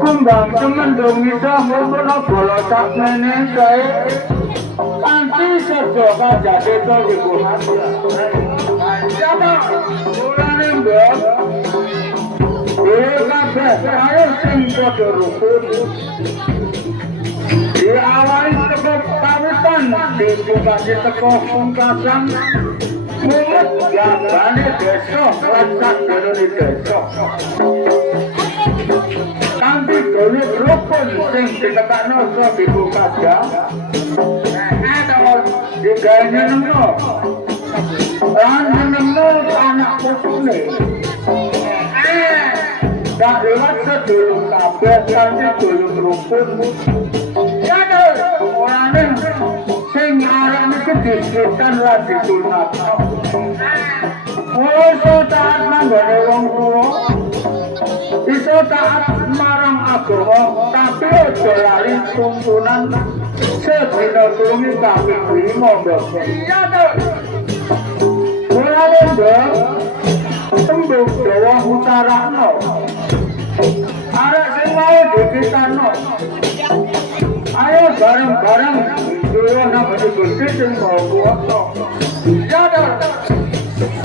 Kumbang semendung isa ngono bola tak mene sae kanthi sedo kajate to dibuhat siapa mulane mbok kabeh ayo sing padha rukun diawali teko kawitan dibukake teko pungkasan mulut jambane desa lan sak desa kanthi dene rukun sing diketakno sok dibuka ja diganya nemu lan nemu anak putune dak lewat sedulur kabeh kanthi dulur rukun jane orane sing arane kedisitan lan disunatno iso taat manggone wong tuwa iso taat marang agama tapi aja lali tuntunan sedina tulungi kaping 5 mbok iya to mulane mbok tembung Jawa Utarano arek sing mau dikitano ayo bareng-bareng dulu nang budi sing mau kuwasa iya to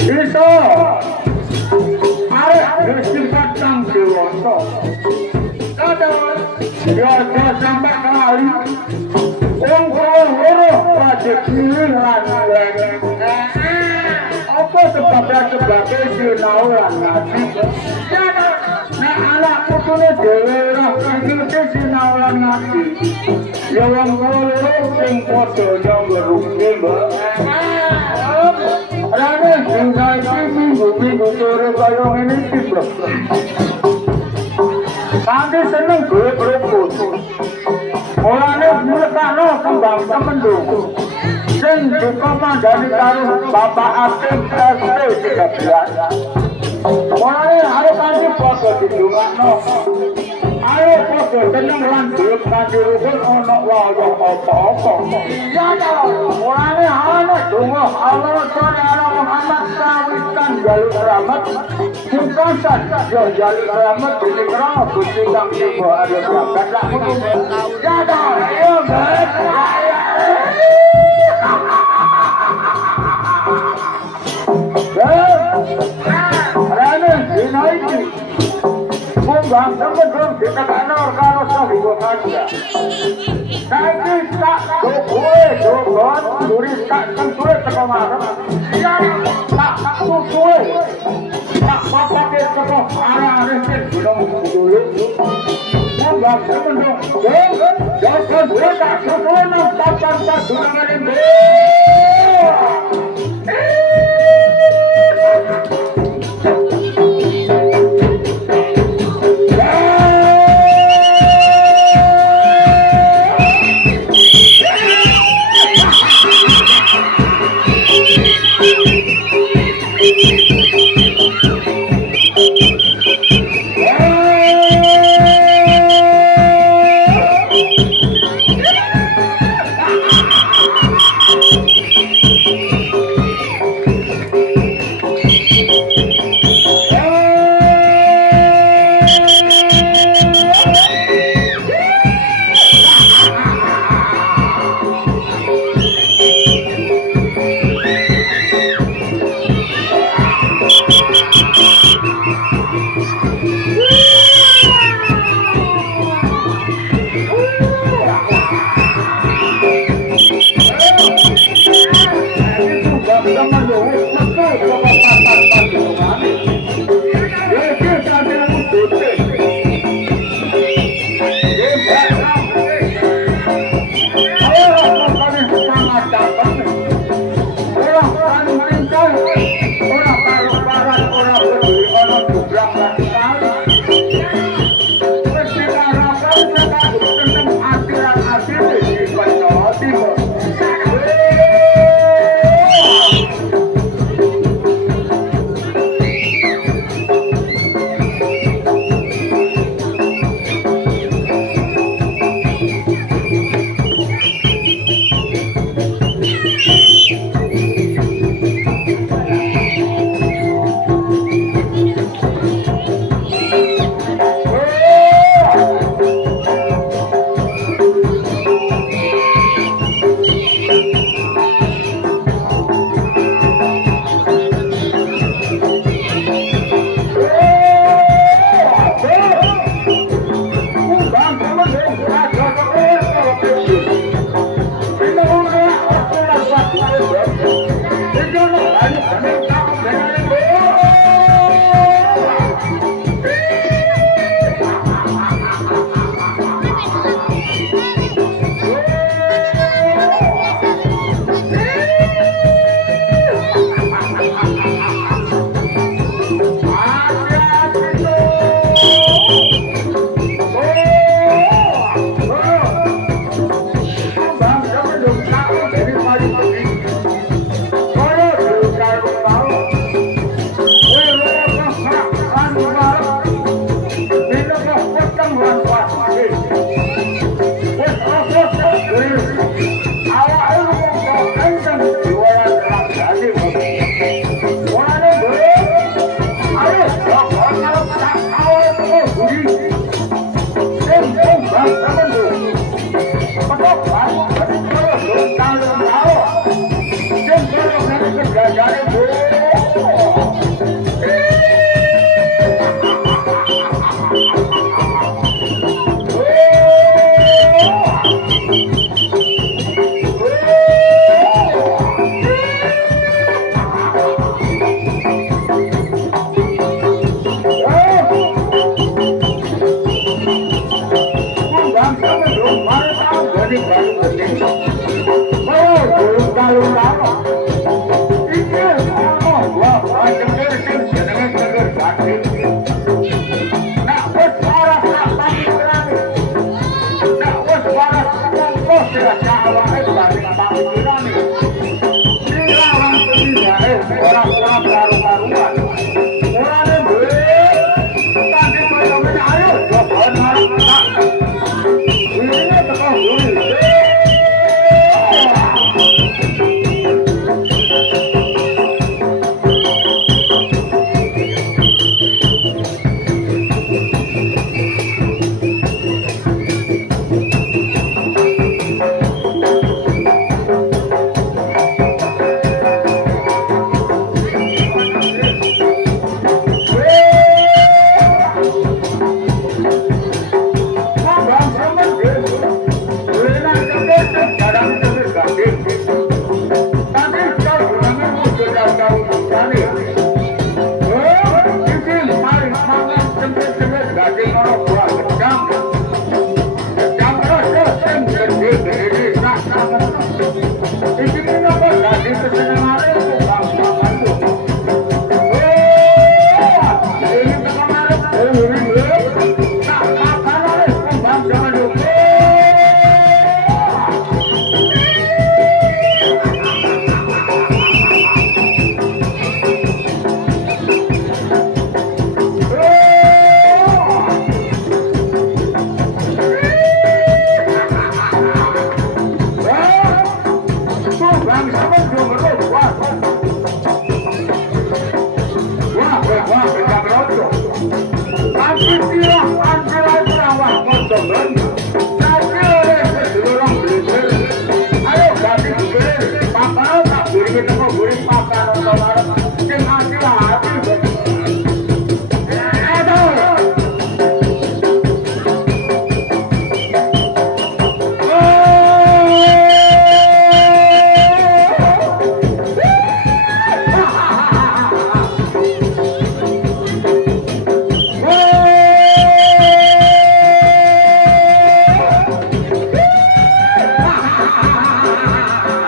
iso arek sifat kang dewasa kadang ya sampai kali wong loro wajib pilih lan apa sebabnya sinau lan ngaji nek anak putune dhewe ora ngerti sinau lan ngaji ya wong loro sing padha nyanggo rugi mbak rane dina iki minggu sore kaya ngene iki mbak kanthi seneng duwe rukun mulane mulekno kembang semendung sing dikomandani karo Bapak Akim SD 13 mulane arep kanthi padha didongakno ayo padha seneng lan duwe kanthi rukun ana wayah apa-apa iya to mulane ana donga Allah Subhanahu Muhammad sawitan jaluk rahmat Bukasan yo jaluk rahmat dikira Gusti Kang Siwa ada jagat lak ngono ya to ayo bet rane dina iki kumbang semendung ditekakno karo sahiwa kaca saiki tak kowe dogon turis tak sentuh teko marep iya tak suwe tak papake teko arah sing gunung dulu kumbang semendung dogon tuwe tak suwe nang papan padungan dari mari begini. Kalau kalau tahu, Ayo, ganti dulu. Papa, tak beri kita mau beri papa.